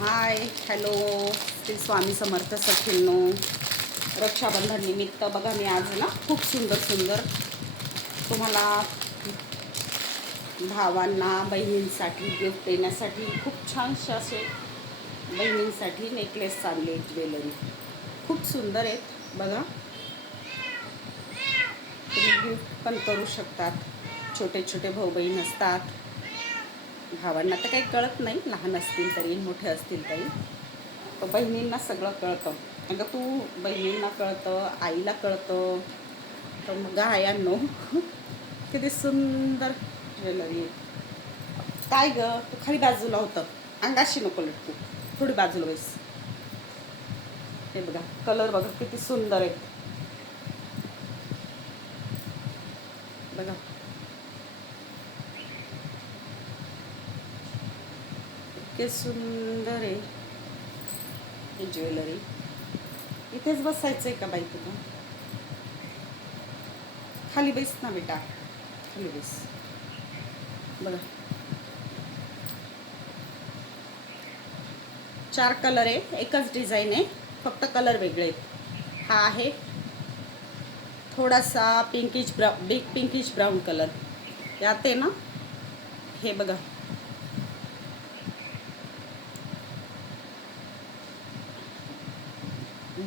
Hi hello Shri Swami Samarth सखींनो. Rakshabandhan निमित्त बघा मी आज ना खूप सुंदर सुंदर तुम्हाला भावांना बहिणींसाठी गिफ्ट देण्यासाठी खूप छानसे असे बहिणींसाठी नेकलेस आणले. ज्वेलरी खूप सुंदर आहेत बघा. तुम्ही गिफ्ट पण करू शकतात. छोटे छोटे भाऊ बहीण असतात. भावांना तर काही कळत नाही, लहान असतील तरी मोठे असतील तरी. बहिणींना सगळं कळतं. अगं तू बहिणींना कळतं, आईला कळतं. तर मग गायांनो किती सुंदर ज्वेलरी. काय ग तू खाली बाजूला होतं, अंगाशी नको लटकू, थोडी बाजूला बस. हे बघा कलर बघा किती सुंदर आहे बघा. इतके सुंदर आहे ही ज्वेलरी. इथेच बसायचंय का बाई तुला? खाली बैस ना बेटा, खाली बैस. बघा 4 कलर आहे, एकच डिझाईन आहे, फक्त कलर वेगळे आहेत. हा आहे थोडासा बिग पिंकिश ब्राऊन कलर. यात आहे ना हे बघा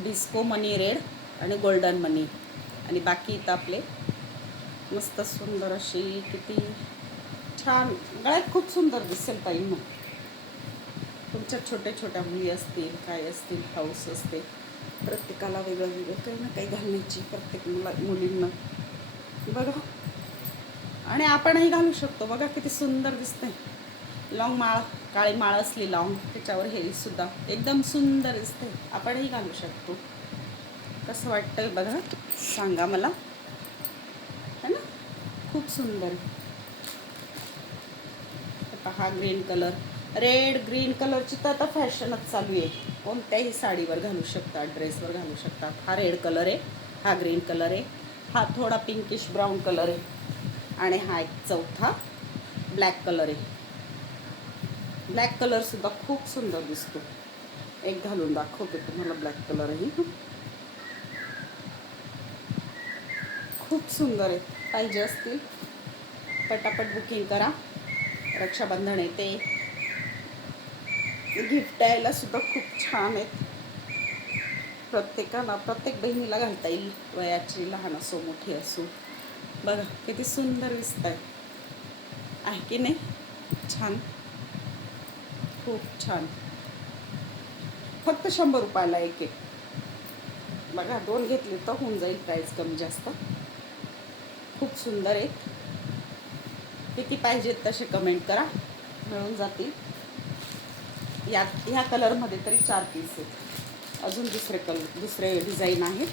डिस्को मनी रेड आणि गोल्डन मनी. आणि बाकी इथं आपले मस्त सुंदर अशी किती छान गळ्यात खूप सुंदर दिसेल ताई. मग तुमच्या छोट्या छोट्या मुली असतील, काय असतील, हाऊस असते प्रत्येकाला वेगळं वेगळं काही ना काही घालण्याची, प्रत्येक मुलींना बघा. आणि आपणही घालू शकतो बघा किती सुंदर दिसतंय. लॉंग माळ, काळी माळ असली लॉंग, त्याच्यावर हे सुद्धा एकदम सुंदर दिसते. आपणही घालू शकतो. कसं वाटतंय बघा, सांगा मला, है ना? खूप सुंदर. हा ग्रीन कलर, रेड ग्रीन कलरची तर आता फॅशनच चालू आहे. कोणत्याही साडीवर घालू शकतात, ड्रेसवर घालू शकतात. हा रेड कलर आहे, हा ग्रीन कलर आहे, हा थोडा पिंकिश ब्राऊन कलर आहे आणि हा एक चौथा ब्लॅक कलर आहे. ब्लॅक कलरसुद्धा खूप सुंदर दिसतो. एक घालून दाखवते तुम्हाला ब्लॅक कलरही. खूप सुंदर आहे. पाहिजे असतील पटापट बुकिंग करा. रक्षाबंधन येते, गिफ्ट द्यायला सुद्धा खूप छान आहेत. प्रत्येकाला, प्रत्येक बहिणीला घालता येईल, वयाची लहान असो मोठी असो. बघा किती सुंदर दिसत आहे की नाही? छान, खूप छान. फक्त 100 रुपयाला एक एक. बघा 2 घेतले तर होऊन जाईल प्राईस कमी जास्त. खूप सुंदर आहेत. किती पाहिजेत तसे कमेंट करा, मिळून जातील. ह्या कलरमध्ये तरी 4 पीस आहेत. अजून दुसरे डिझाईन आहेत.